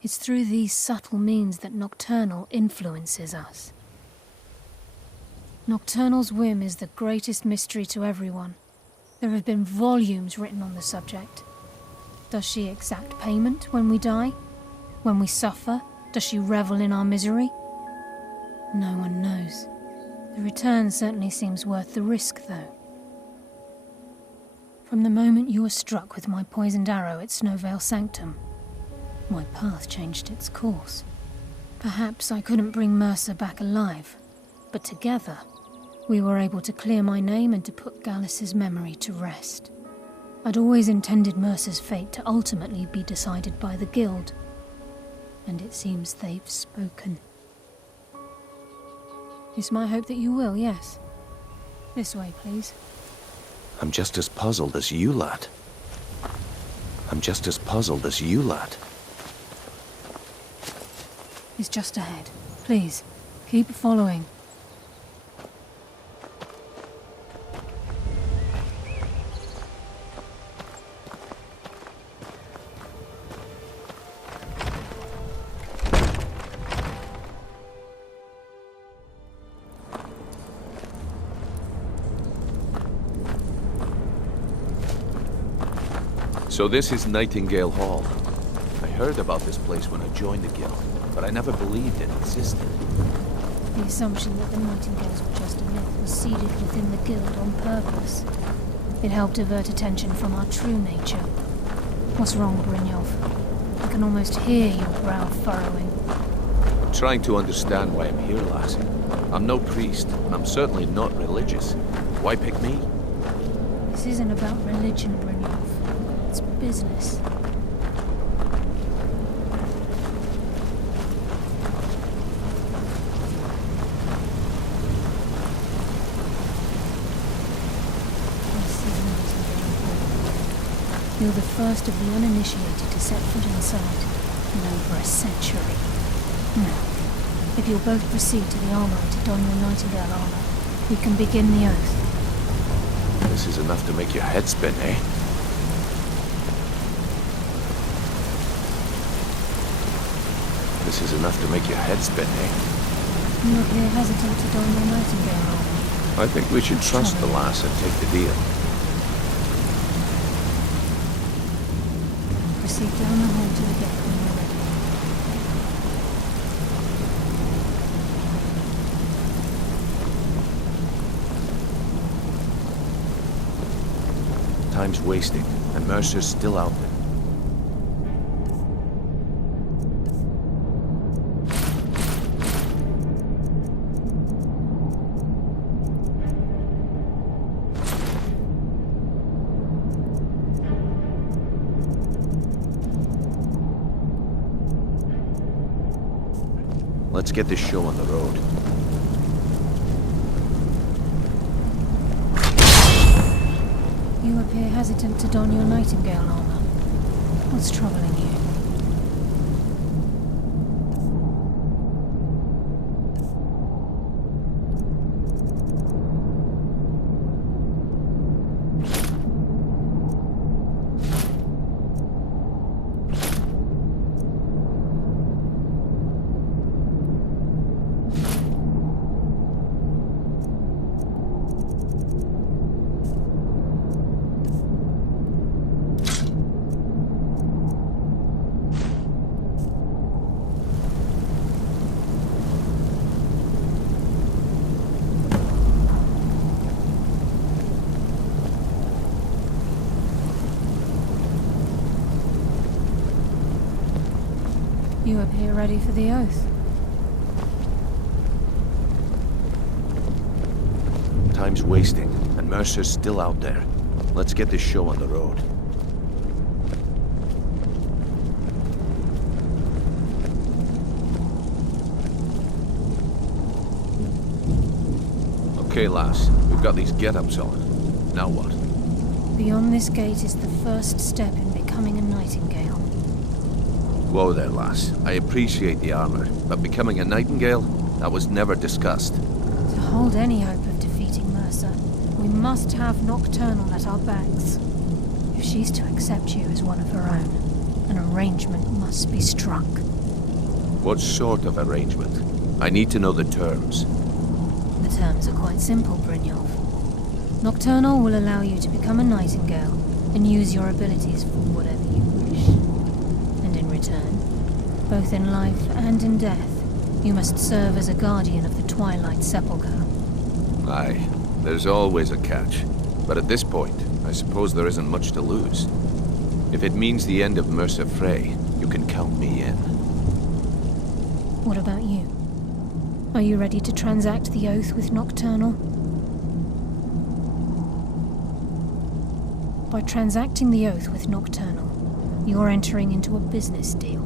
It's through these subtle means that Nocturnal influences us. Nocturnal's whim is the greatest mystery to everyone. There have been volumes written on the subject. Does she exact payment when we die? When we suffer, does she revel in our misery? No one knows. The return certainly seems worth the risk, though. From the moment you were struck with my poisoned arrow at Snowvale Sanctum, my path changed its course. Perhaps I couldn't bring Mercer back alive, but together, we were able to clear my name and to put Gallus's memory to rest. I'd always intended Mercer's fate to ultimately be decided by the Guild, and it seems they've spoken. It's my hope that you will, yes. This way, please. I'm just as puzzled as you, lad. I'm just as puzzled as you, lad. It's just ahead. Please, keep following. So this is Nightingale Hall. I heard about this place when I joined the Guild, but I never believed it existed. The assumption that the Nightingales were just a myth was seeded within the Guild on purpose. It helped divert attention from our true nature. What's wrong, Brynjolf? I can almost hear your brow furrowing. I'm trying to understand why I'm here, lassie. I'm no priest, and I'm certainly not religious. Why pick me? This isn't about religion, Brynjolf. It's business. You're the first of the uninitiated to set foot inside in over a century. Now, if you'll both proceed to the armory to don your Nightingale armor, we can begin the oath. This is enough to make your head spin, eh? This is enough to make your head spin, eh? You appear hesitant to don your Nightingale armor. I think we should trust the lass and take the deal. Proceed down the hall to the gate when you're ready. Time's wasting, and Mercer's still out there. Let's get this show on the road. You appear hesitant to don your Nightingale armor. What's troubling you? You appear ready for the oath. Time's wasting, and Mercer's still out there. Let's get this show on the road. Okay, lass. We've got these get-ups on. Now what? Beyond this gate is the first step in becoming a Nightingale. Whoa there, lass. I appreciate the armor, but becoming a Nightingale? That was never discussed. To hold any hope of defeating Mercer, we must have Nocturnal at our backs. If she's to accept you as one of her own, an arrangement must be struck. What sort of arrangement? I need to know the terms. The terms are quite simple, Brynjolf. Nocturnal will allow you to become a Nightingale and use your abilities for whatever you wish. And in return, both in life and in death, you must serve as a guardian of the Twilight Sepulchre. Aye, there's always a catch. But at this point, I suppose there isn't much to lose. If it means the end of Mercer Frey, you can count me in. What about you? Are you ready to transact the oath with Nocturnal? By transacting the oath with Nocturnal, you're entering into a business deal.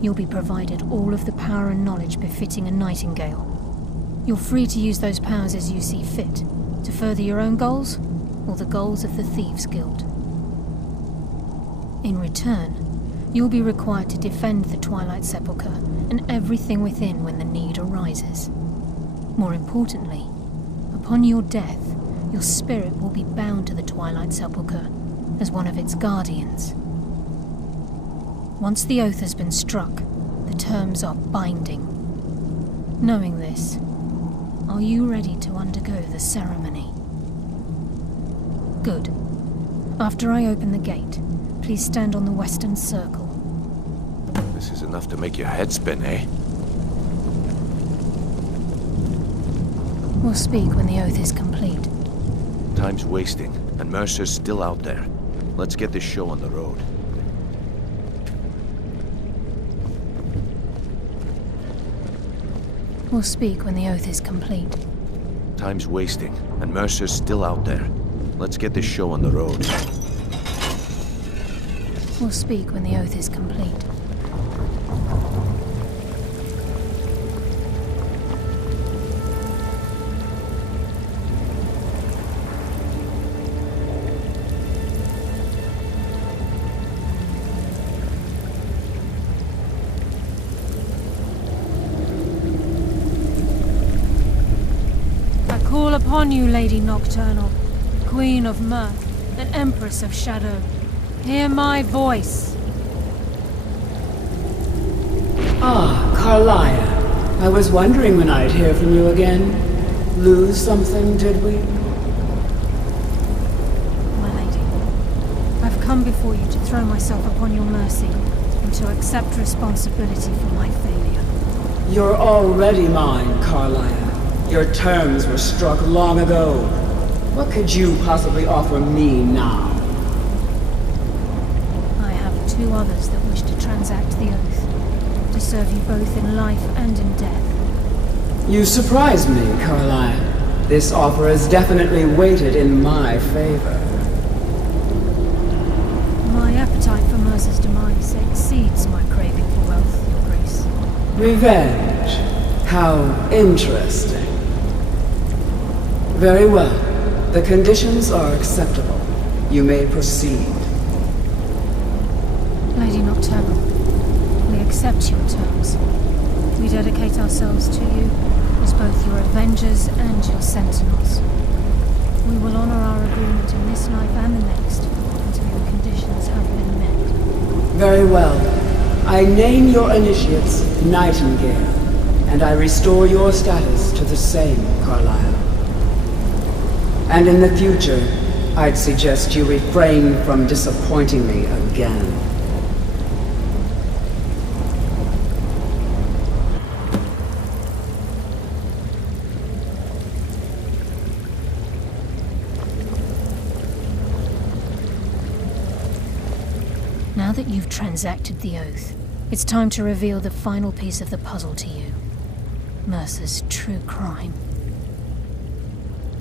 You'll be provided all of the power and knowledge befitting a Nightingale. You're free to use those powers as you see fit, to further your own goals, or the goals of the Thieves' Guild. In return, you'll be required to defend the Twilight Sepulchre and everything within when the need arises. More importantly, upon your death, your spirit will be bound to the Twilight Sepulchre as one of its guardians. Once the oath has been struck, the terms are binding. Knowing this, are you ready to undergo the ceremony? Good. After I open the gate, please stand on the western circle. This is enough to make your head spin, eh? We'll speak when the oath is complete. Time's wasting, and Mercer's still out there. Let's get this show on the road. We'll speak when the oath is complete. Time's wasting, and Mercer's still out there. Let's get this show on the road. We'll speak when the oath is complete. I call upon you, Lady Nocturnal, Queen of Mirth and Empress of Shadow. Hear my voice. Ah, Carlia. I was wondering when I'd hear from you again. Lose something, did we? My lady, I've come before you to throw myself upon your mercy and to accept responsibility for my failure. You're already mine, Carlia. Your terms were struck long ago. What could you possibly offer me now? I have two others that wish to transact the oath, to serve you both in life and in death. You surprise me, Carlia. This offer is definitely weighted in my favor. My appetite for Mercer's demise exceeds my craving for wealth, Your Grace. Revenge. How interesting. Very well. The conditions are acceptable. You may proceed. Lady Nocturnal, we accept your terms. We dedicate ourselves to you as both your avengers and your sentinels. We will honor our agreement in this life and the next until the conditions have been met. Very well. I name your initiates Nightingale, and I restore your status to the same, Carlisle. And in the future, I'd suggest you refrain from disappointing me again. Now that you've transacted the oath, it's time to reveal the final piece of the puzzle to you. Mercer's true crime.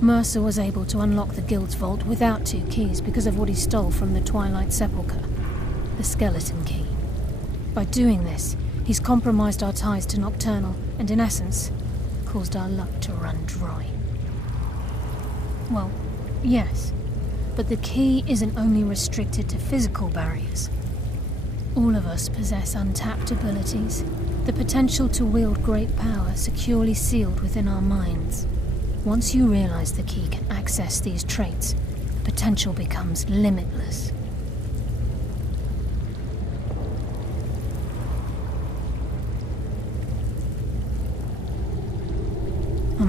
Mercer was able to unlock the Guild's vault without two keys because of what he stole from the Twilight Sepulchre, the skeleton key. By doing this, he's compromised our ties to Nocturnal and, in essence, caused our luck to run dry. Well, yes, but the key isn't only restricted to physical barriers. All of us possess untapped abilities, the potential to wield great power securely sealed within our minds. Once you realize the key can access these traits, the potential becomes limitless.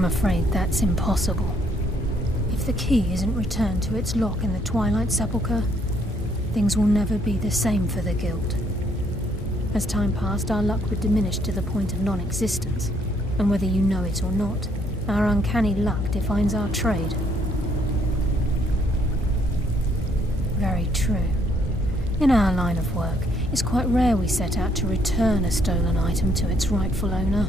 I'm afraid that's impossible. If the key isn't returned to its lock in the Twilight Sepulchre, things will never be the same for the Guild. As time passed, our luck would diminish to the point of non-existence, and whether you know it or not, our uncanny luck defines our trade. Very true. In our line of work, it's quite rare we set out to return a stolen item to its rightful owner.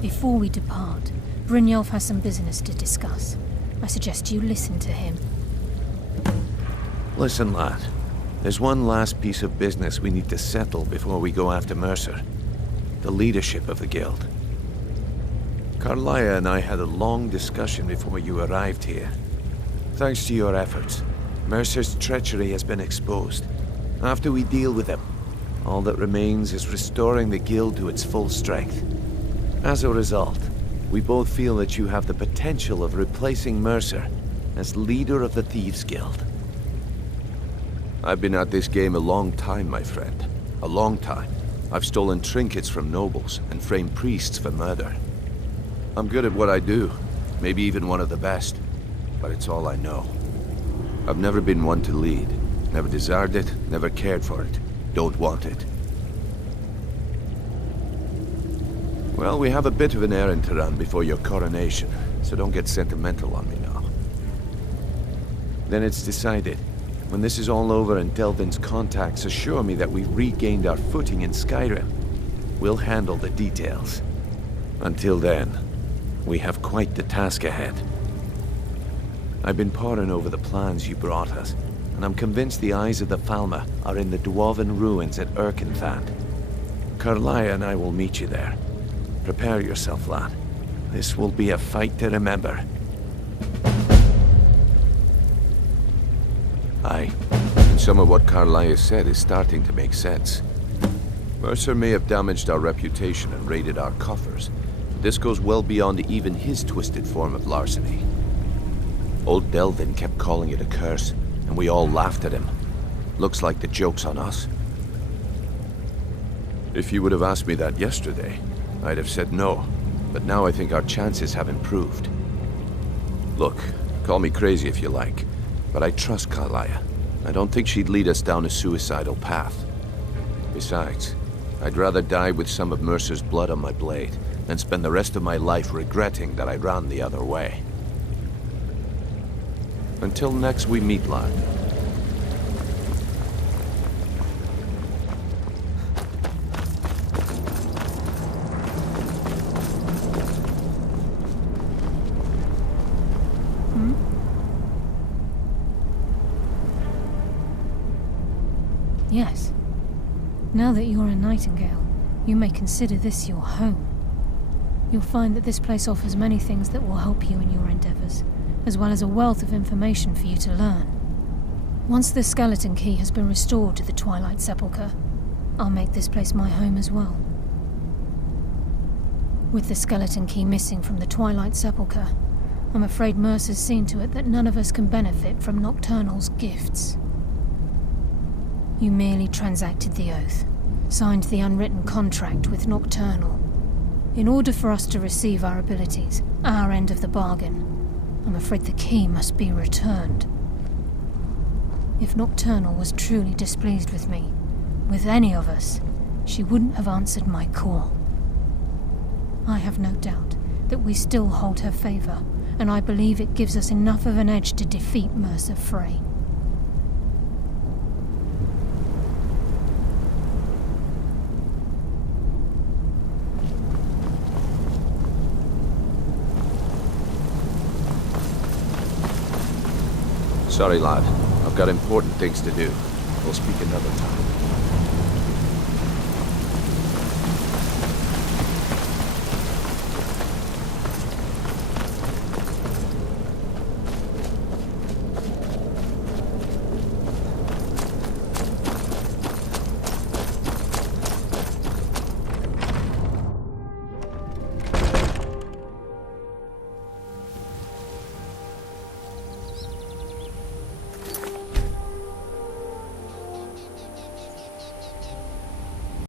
Before we depart, Brynjolf has some business to discuss. I suggest you listen to him. Listen, lad. There's one last piece of business we need to settle before we go after Mercer. The leadership of the Guild. Carlia and I had a long discussion before you arrived here. Thanks to your efforts, Mercer's treachery has been exposed. After we deal with him, all that remains is restoring the Guild to its full strength. As a result, we both feel that you have the potential of replacing Mercer as leader of the Thieves' Guild. I've been at this game a long time, my friend. A long time. I've stolen trinkets from nobles and framed priests for murder. I'm good at what I do, maybe even one of the best, but it's all I know. I've never been one to lead. Never desired it, never cared for it. Don't want it. Well, we have a bit of an errand to run before your coronation, so don't get sentimental on me now. Then it's decided. When this is all over and Delvin's contacts assure me that we've regained our footing in Skyrim, we'll handle the details. Until then, we have quite the task ahead. I've been poring over the plans you brought us, and I'm convinced the eyes of the Falmer are in the Dwarven ruins at Erkenthand. Carlia and I will meet you there. Prepare yourself, lad. This will be a fight to remember. Aye, and some of what Carlia said is starting to make sense. Mercer may have damaged our reputation and raided our coffers, but this goes well beyond even his twisted form of larceny. Old Delvin kept calling it a curse, and we all laughed at him. Looks like the joke's on us. If you would have asked me that yesterday, I'd have said no, but now I think our chances have improved. Look, call me crazy if you like, but I trust Carlia. I don't think she'd lead us down a suicidal path. Besides, I'd rather die with some of Mercer's blood on my blade than spend the rest of my life regretting that I ran the other way. Until next we meet, lad. Yes. Now that you're a Nightingale, you may consider this your home. You'll find that this place offers many things that will help you in your endeavors, as well as a wealth of information for you to learn. Once the skeleton key has been restored to the Twilight Sepulchre, I'll make this place my home as well. With the skeleton key missing from the Twilight Sepulchre, I'm afraid Mercer's seen to it that none of us can benefit from Nocturnal's gifts. You merely transacted the oath, signed the unwritten contract with Nocturnal. In order for us to receive our abilities, our end of the bargain, I'm afraid the key must be returned. If Nocturnal was truly displeased with me, with any of us, she wouldn't have answered my call. I have no doubt that we still hold her favor, and I believe it gives us enough of an edge to defeat Mercer Frey. Sorry, lad. I've got important things to do. We'll speak another time.